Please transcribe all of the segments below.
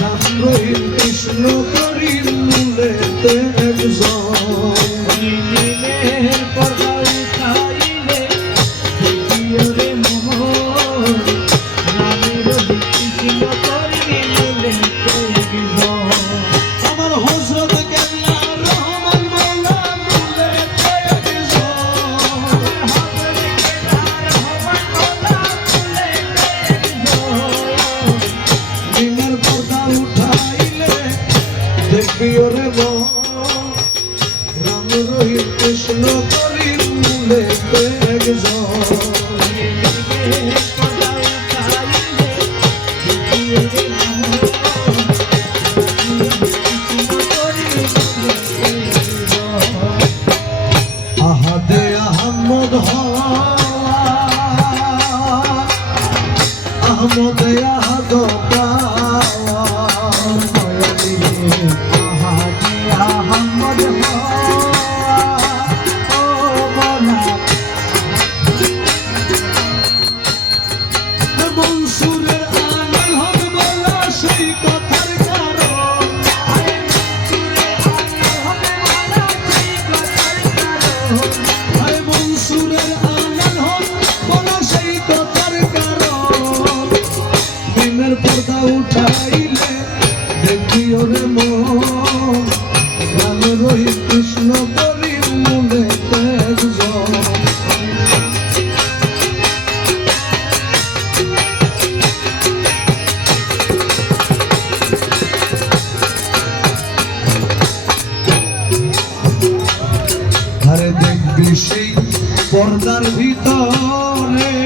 রাম রহিম কৃষ্ণ করিম মূলেতে। পর্দা উঠাইলে, দেখবি ওরে রাম রহিম কৃষ্ণ করিম মূলে পেগ আহাদে আহমদ হওয়া আহমদে আহাদ উঠাইলে দেখিও রে রাম রহি কৃষ্ণ করি মনে আরে পর্দার ভিতরে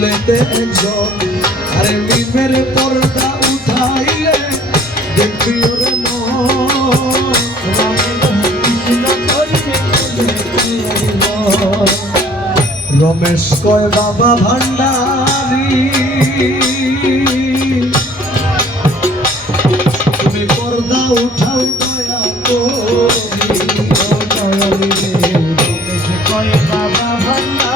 খুলেতে একজন আরে বিমের পর্দা উঠাইলে দেখবি ওরে রমেশ কয়, বাবা ভান্ডারি, তুমি পর্দা উঠাও দয়া করি রমেশ কয়, বাবা ভান্ডারি